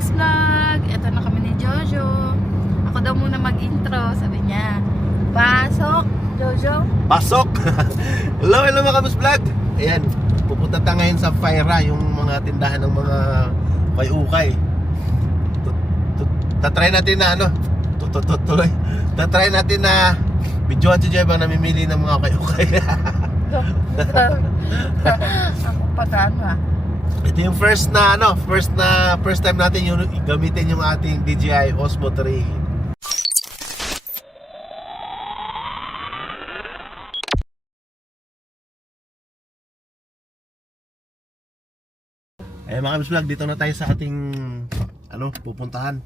Mix Vlog. Ito na kami ni Jojo. Ako daw muna mag-intro, sabi niya. Pasok, Jojo. Pasok! Hello mga Kamus Vlog! Ayan, pupunta tayo ngayon sa Faira, yung mga tindahan ng mga ukay-ukay. Tatry natin na tuloy. Tatry natin na videoan si Joy bang namimili ng mga ukay-ukay. Ako pagano Ito yung first time natin yung gamitin yung ating DJI Osmo 3. Mga Kamus Vlog, dito na tayo sa ating pupuntahan.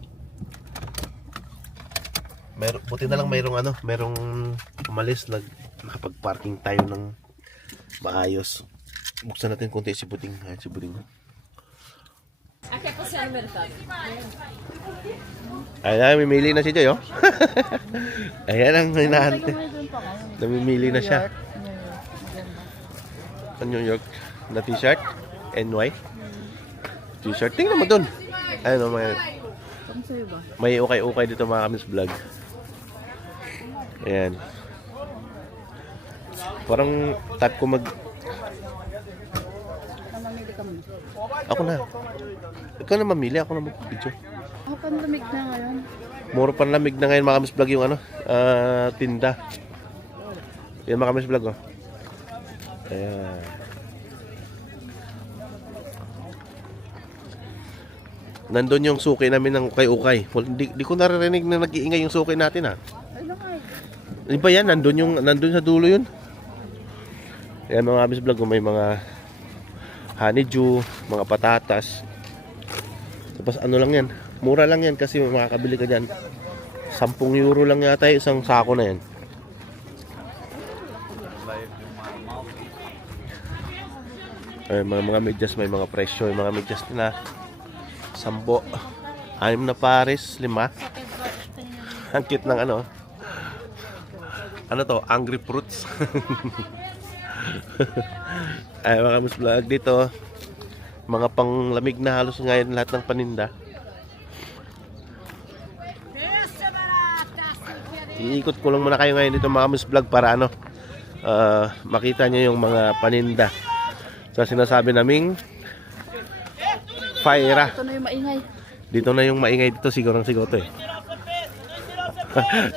Buti na lang merong umalis, nakapag-parking tayo ng maayos. Buksan natin konti si Buding. Ayan si Buding. Ayan, mimili na si Joy, oh. Ayan ang hinahante. Namimili na siya. Sa New York na t-shirt, NY. T-shirt, tingnan mo dun. Ayun, may ukay-ukay dito mga Kamus Vlog. Ayan. Parang type ko Ako na. Ikaw na mamili, ako na mag-video. Ako panlamig na ngayon. Muro panlamig na ngayon mga Kamus Vlog yung tinda. Yan mga Kamus Vlog, oh. Ayan. Nandun yung suki namin ng ukay-ukay. Di ko naririnig na nag-iingay yung suki natin, ha. Di ba yan? Nandun sa dulo yun. Ayan mga Kamus Vlog, may mga honeydew, mga patatas. Tapos lang yan, mura lang yan kasi makakabili ka dyan. 10 euro lang yata isang sako na yan. Ay, mga medyas, may mga presyo. Yung mga medyas na 10, 6 na pares, 5. Ang cute ng Angry Fruits. Ay mga Kamus Vlog, dito mga panglamig na halos ngayon lahat ng paninda. Iikot ko lang muna kayo ngayon dito mga Kamus Vlog para makita nyo yung mga paninda sa sinasabi naming Faira. Ito na yung maingay. Dito na yung maingay dito, sigurang to eh.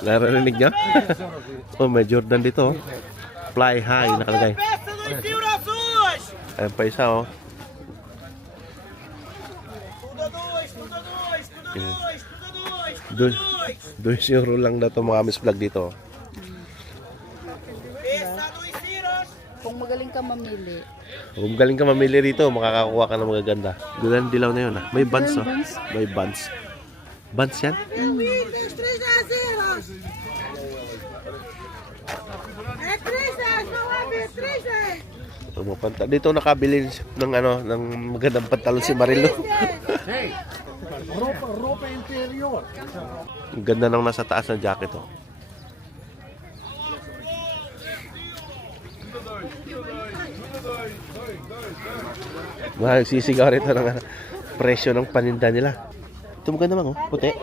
Narinig nyo? Oh, may Jordan dito, oh. Fly high nakalagay. Ayan pa isa, oh. Doon euro lang na ito mga Kamus Vlog dito. Kung magaling ka mamili. Kung galing ka mamili rito, makakakuha ka ng magaganda. Gulan dilaw na yun, ah. May buns, oh. May buns. Buns yan? Dito nakabili ng ng magandang pantalon si Marilo. Ropa interior. Ang ganda ng nasa taas ng jacket, oh. Sisigaw rito ng presyo ng paninda nila. Ito maganda mang, oh, puti.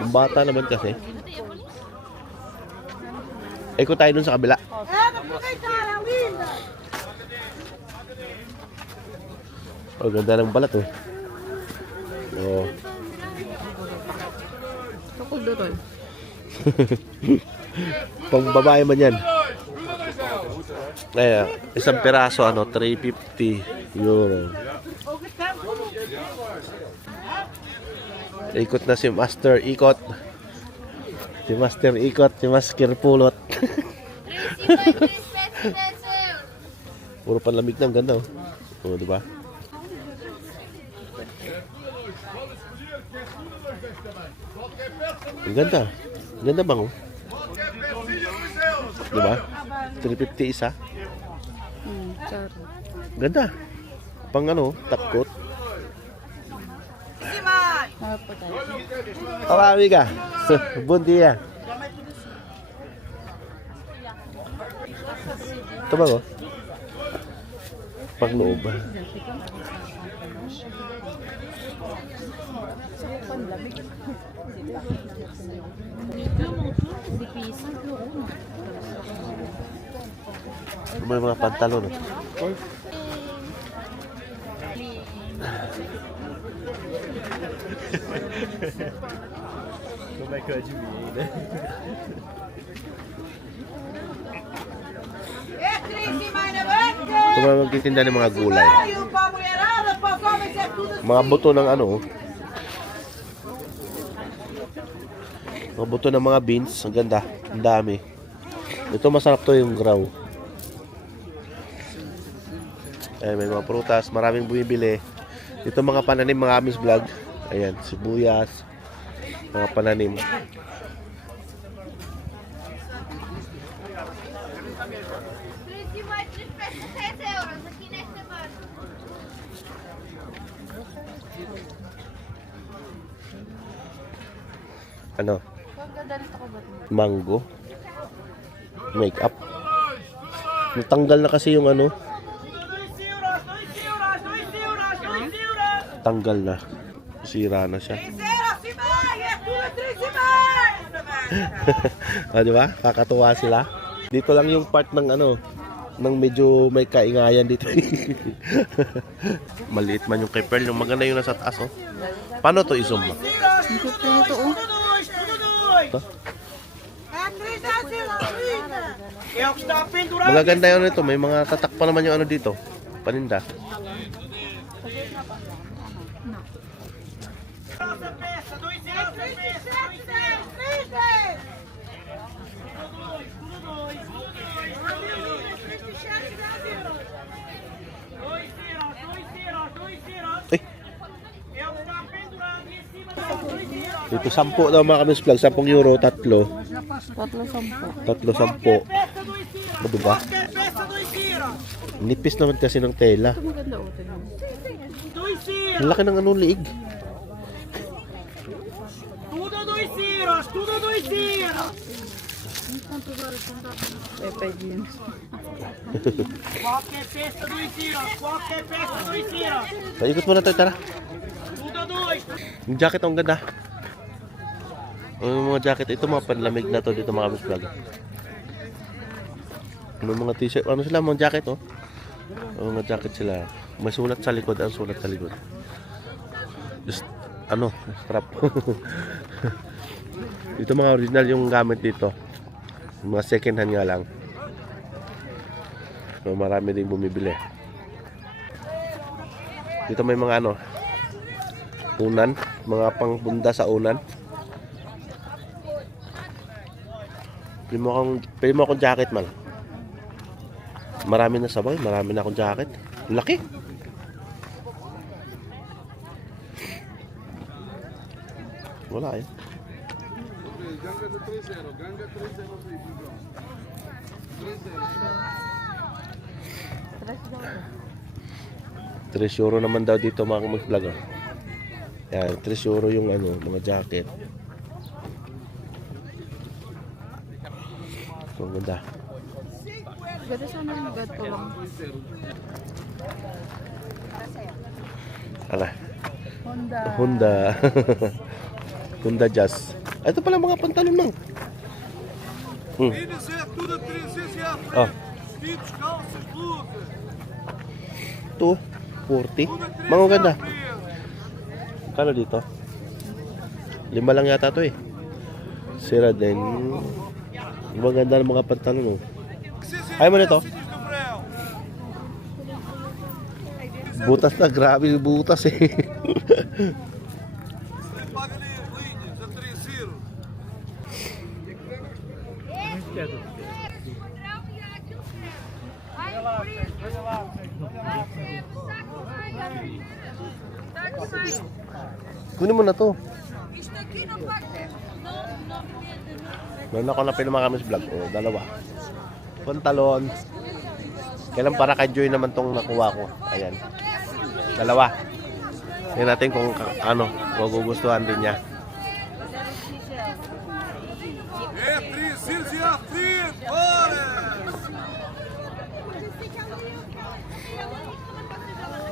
Ang bata naman kasi. Eko tayo dun sa kabila. Oh, ganda ng balat, oh. Oh. Ako doon. Pang babae man yan. Ayan, isang piraso 350 euro. Ikot na si Master Ikot. Si Master Ikot, si Master Pulot. Puro panlamig na, ang ganda, oh. Oh, di ba? Ang ganda. Ang ganda bang, oh. Di ba? 350 isa. Sorry. Ganda. Pang top coat. Harap po tayo. Hola, amiga. Buen día. Ito ba, oh? Pagloob. May mga pantalon. Oh. Ito mga magtitinda ng mga gulay. Mga buto ng ano. Mga buto ng mga beans. Ang ganda. Ang dami. Ito masarap to yung graw. Ayan, may mga prutas. Maraming bumibili. Ito mga pananim, mga Amis Vlog. Ayan, sibuyas. Mga pananim. Ano? Mango. Makeup. Natanggal na kasi yung ano. Tanggal na. Sira na siya. Ah, di ba? Kakatuwa sila. Dito lang yung part ng ano, ng medyo may kaingayan dito. Maliit man yung kay Pearl. Yung maganda yung nasa taas, oh. Paano to i-zoom mo? Ito, oh. Magaganda yun ito. May mga tatak pa naman yung ano dito. Paninda. Eh. Dito 10 daw mga Kamis Vlog. 10 euro, tatlo. 3.10. Tatlo 10. Ano ba? Nipis naman kasi ng tela. Ito maganda, oh. Ang laki ng ano, liig. Pepe din. Paikot mo na tayo, tara. Yung jacket, ang ganda. Yung mga jacket, ito mga panlamig na to dito mga Kamis Vlog. Ano mga t-shirt, ano sila mga jacket, oh. Ano mga jacket sila. May sulat sa likod, ang sulat sa likod. Just, ano, strap. Ito mga original yung gamit dito. Mga second hand nga lang. So, marami din bumibili. Dito may mga ano, unan, mga pangbunda sa unan. Pili mo akong jacket, man. Marami na sabay, marami na akong jacket. Laki. Wala eh. €3 naman daw dito mga Kamis Vlog. Yan, €3 yung ano, mga jacket. So, ang ganda. Ganda sana yung ganito lang. Ala, Honda. Honda. Honda Jazz. Ah, ito pala mga pantalon lang. Oh. Ito, 40. Mga ganda. Kano dito? 5 lang yata to eh. Sira din. Maganda ng mga pantalon, oh. Ayaw mo nito? Butas na, grabe yung butas eh. Kunin mo na to. Meron ako na mga Kamis Vlog. O, dalawa. Pantalon. Kailan para kay Joy naman tong nakuha ko. Ayan. Dalawa. Tingnan natin kung ano, magugustuhan din niya.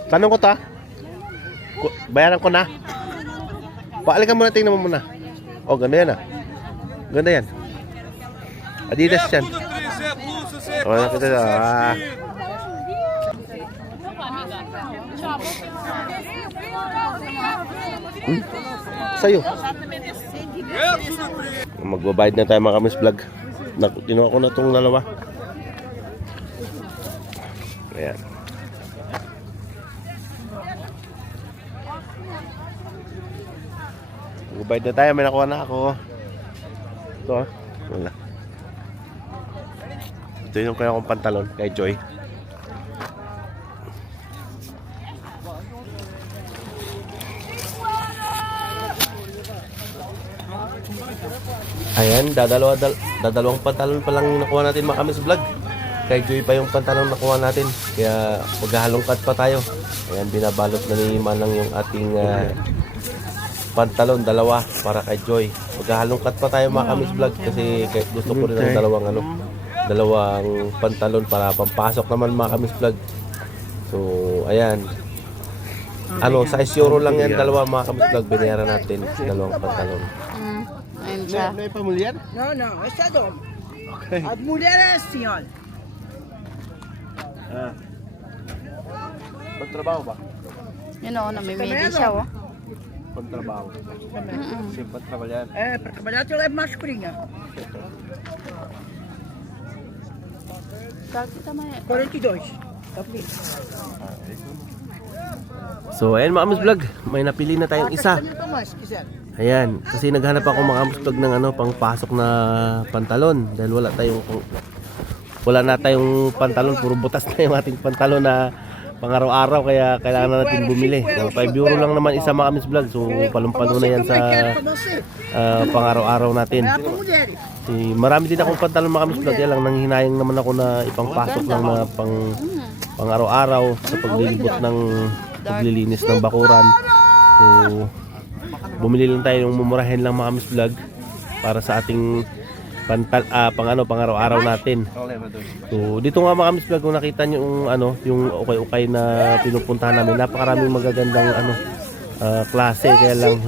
Tanong ko ta. Bayaran ko na. Paalikan muna, tingnan mo muna. Oh, ganda yan ah. Ganda yan. Adidas yan. Oh, nakita na. Ah. Sa'yo. Magbabayad na tayo mga kamis vlog. Tinuha ko na itong dalawa. Ayan. Magbabayad na tayo. May nakuha na ako. Ito ah. Wala. Ito yung kaya kong pantalon kay Joy. Ayan, dadalawang pantalon pa lang yung nakuha natin mga kamis vlog. Kay Joy pa yung pantalon nakuha natin. Kaya maghahalong cut pa tayo. Ayan, binabalot na ni Manang yung ating pantalon, dalawa para kay Joy. Maghahalong cut pa tayo mga kamis vlog kasi gusto ko rin ng dalawang pantalon para pampasok naman mga kamis vlog. So, ayan. Size euro lang yan, dalawa mga kamis vlog. Binayaran natin dalawang pantalon. Ayun siya. Não é para mulher? Não, não, esse é homem. A mulher é assim, olha. Ah. Pagtrabaho ba? Yun o, namimili siya o. Pagtrabaho. Sim, para trabalhar. É, para trabalhar tu leva masculinha. Bakit tama 42. Tá bem. So, ayan mga kamis vlog. May napili na tayong isa. Se quiser. Ayan, kasi naghanap ako mga kamis vlog ng pangpasok na pantalon dahil wala na tayong pantalon, puro butas na yung ating pantalon na pang-araw-araw kaya kailangan na natin bumili. So, 5 euro lang naman isa mga kamis vlog. So, palumpalo na yan sa pang-araw-araw natin. É para mulher. Marami din akong pantalon mga kamis vlog. Kaya lang nanghihinayang naman ako na ipangpasok lang na pang-araw-araw sa paglilibot ng paglilinis ng bakuran. So, bumili lang tayo ng mumurahin lang mga kamis vlog para sa ating pang-araw-araw natin. So, dito nga mga kamis vlog kung nakita niyo yung ukay-ukay na pinupuntahan namin, napakaraming magagandang klase kaya lang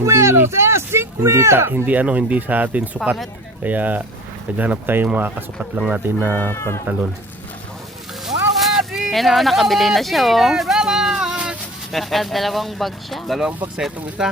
hindi sa atin sukat. Kaya naghanap tayo ng mga kasukat lang natin na pantalon. Ayun o, nakabili na siya o. Nakadalawang bag siya. Dalawang bag, setong isa.